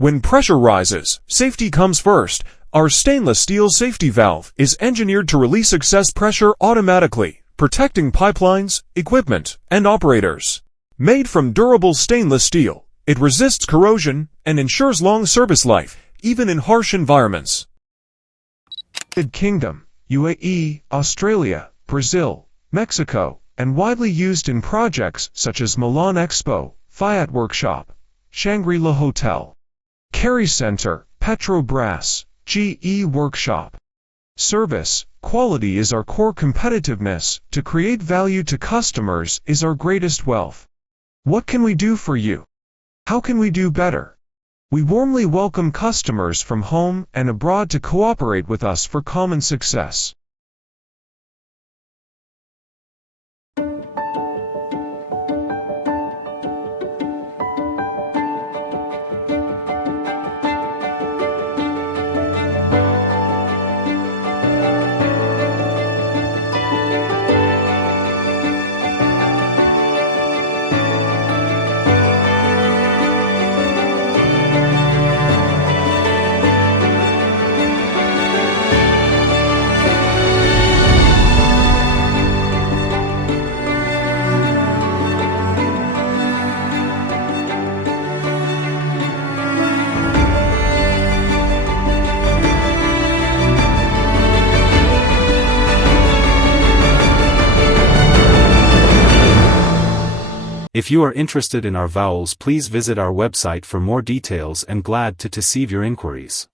When pressure rises, safety comes first. Our stainless steel safety valve is engineered to release excess pressure automatically, protecting pipelines, equipment, and operators. Made from durable stainless steel, it resists corrosion and ensures long service life, even in harsh environments. United Kingdom, UAE, Australia, Brazil, Mexico, and widely used in projects such as Milan Expo, Fiat Workshop, Shangri-La Hotel, Kerry Center, Petrobras, GE Workshop. Service, quality is our core competitiveness. To create value to customers is our greatest wealth. What can we do for you? How can we do better? We warmly welcome customers from home and abroad to cooperate with us for common success. If you are interested in our vowels, please visit our website for more details and glad to receive your inquiries.